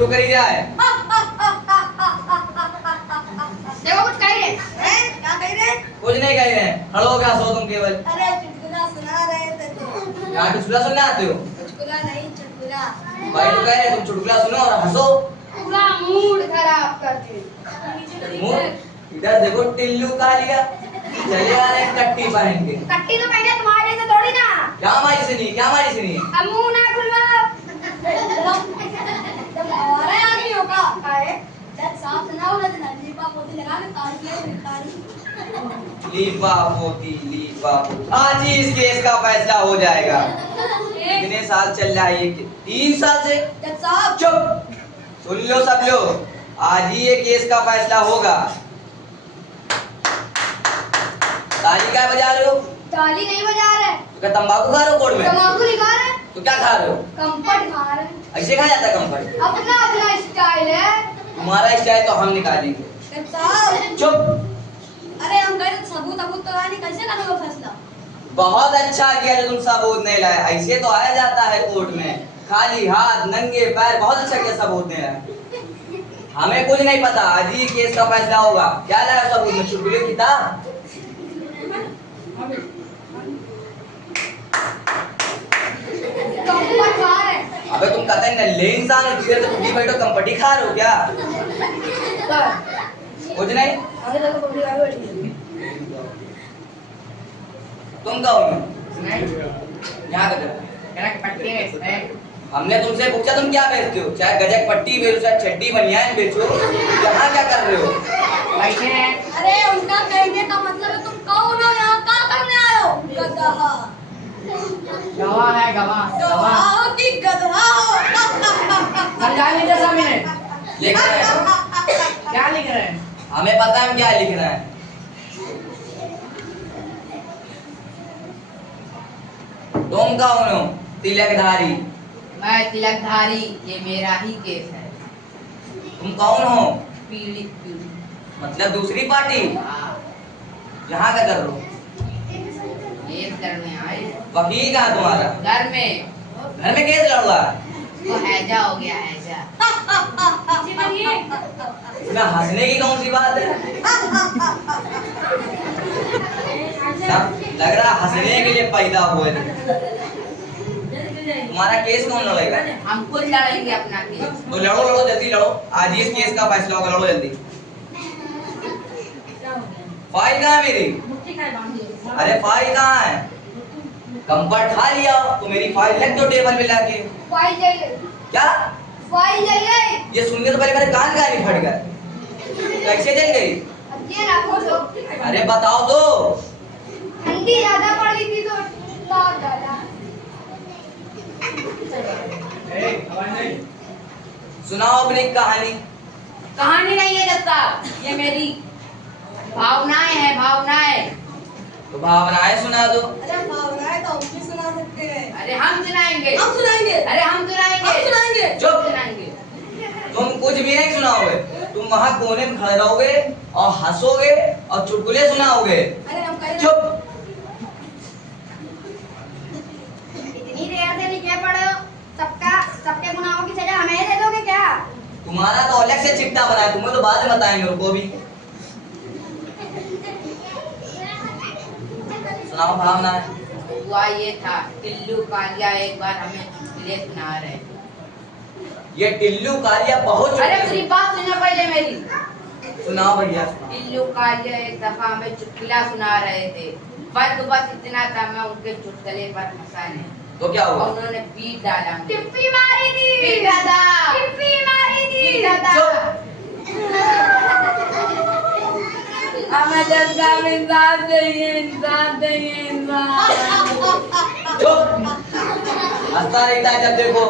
शुरू करी जाए। देखो कुछ कह रहे हैं? क्या कह रहे हैं? कुछ नहीं कह रहे हैं, खड़ो क्या सो तुम केवल। अरे चुटकुला सुना रहे थे तो। यहाँ चुटकुला सुनने आते हो? चुटकुला नहीं चुटकुला। भाई तो कह रहे तुम चुटकुला सुनो और हंसो। पूरा मूड खराब करते। मूड इधर देखो टिल्लू कालिया चले आ रहे हैं कट्टी पहन के। कट्टी तो पहने तुम्हारे से थोड़ी ना। क्या हमारी सुनी, क्या हमारी सुनी? अब मुंह ना खुलवाओ। जब हमारे आदमी होगा आए जब साफ ना हो ना लीपा पोती लगा के तारीफ लीपा पोती आज ही इस केस का फैसला हो जाएगा। कितने साल चल रहा है ये? 3 साल से। जब साहब चुप, सुन लो सब लोग, आज ही ये केस का फैसला होगा। ताली क्या बजा रहे हो? ताली नहीं बजा रहे। तो क्या तंबाकू खा रहे हो कोर्ट में? तंबाकू नहीं खा रहे। तो क्या खा रहे हो? कंफर्ट खा रहे हैं। ऐसे खाया जाता कंफर्ट? अपना अपना स्टाइल है। तुम्हारा स्टाइल तो हम निकालेंगे। चुप। अरे हम गए तो सबूत तो लाने कैसे करोगे फैसला? बहुत अच्छा किया जो तुम सबूत नहीं लाए। ऐसे तो आया जाता है कोर्ट में, खाली हाथ नंगे पैर। बहुत अच्छा किया सबूत नहीं लाए। हमें कुछ नहीं पता, आज ही केस का फैसला होगा। क्या लाया सबूत में? चुटकुले की किताब? कंफर्ट खा रहे हैं। अबे तुम कतई नल्ले इंसान हो, जिधर तो खुदी बैठो कंपटी खा रहे हो क्या? कुछ नहीं। तुम कौन हो? यहाँ हमने तुमसे पूछा तुम क्या बेचते हो? चाहे गजक पट्टी बेचो, चाहे चड्डी बनियान बेचो, यहाँ क्या कर रहे हो? बैठे हैं। अरे उनका कहने का मतलब है तुम कौन हो, यहाँ क्या करने आए हो? गधा। गवाह है, गवाह गधा की गधा हो। समझाने जैसा मैंने लिख रहे हैं। क्या लिख रहे हैं? हमें पता है क्या लिख रहे हैं। तुम कौन हो? तिलकधारी। मैं तिलकधारी, ये मेरा ही केस है। तुम कौन हो? पीड़ित। मतलब दूसरी पार्टी? हाँ, यहाँ क्या कर रहे हो? केस करने आए। वकील कहाँ तुम्हारा? घर में। घर में केस लड़ रहा है? वो हैजा हो गया, हैजा। इसमें हंसने की कौन सी बात है? सब लग रहा है हंसने के लिए पैदा हुए थे। तुम्हारा केस कौन लड़ेगा? हम खुद लड़ेंगे अपना केस। तो लड़ो जल्दी लड़ो, आज ही इस केस का फैसला होगा। लड़ो जल्दी। फाइल कहाँ है मेरी? अरे फाइल कहाँ है? कंफर्ट खा लिया तो मेरी फाइल रख दो टेबल पे लाके। फाइल चाहिए। क्या? फाइल चाहिए। ये सुन के तो पहले मेरे कान का नहीं फट गया। कैसे जल गई? ये रखो तो। अरे बताओ तो। ठंडी ज्यादा पड़ी थी तो ताप डाला। सुनाओ अपनी कहानी। कहानी नहीं है दत्ता, ये मेरी भावनाएं हैं, भावनाएं। तो भावनाएं सुना दो। अरे भावनाएं तो हम भी सुना सकते हैं। अरे हम सुनाएंगे। हम सुनाएंगे। अरे हम सुनाएंगे। हम सुनाएंगे। चुप। सुनाएंगे। तुम कुछ भी नहीं सुनाओगे। तुम वहां कोने में खड़े रहोगे और हंसोगे और चुटकुले सुनाओगे। अरे हम कहीं चुप। इतनी देर से लिखे पड़े हो, सबके गुनाहों की सजा हमें दे दोगे क्या? तुम्हारा तो अलग से चिट्ठा बना है, तुम्हें तो बाद में बताएंगे उनको भी। सुनाओ भावनाएं। हुआ ये था, टिल्लू कालिया एक बार हमें चुटकुले सुना रहे थे। ये टिल्लू कालिया बहुत अरे पूरी बात सुनना पहले मेरी। सुनाओ बढ़िया। टिल्लू कालिया एक दफा हमें चुटकुला सुना रहे थे। बस इतना था, मैं उनके चुटकुले पर हंसा नहीं। तो क्या हुआ? और उन्होंने पीट डाला मुझे। टिप्पी मारी थी। पीटा था। टिप्पी मारी थी। पीटा था। हमें जनता में इंसाफ चाहिए, इंसाफ चाहिए, इंसाफ। चुप। हंसता रहता है जब देखो।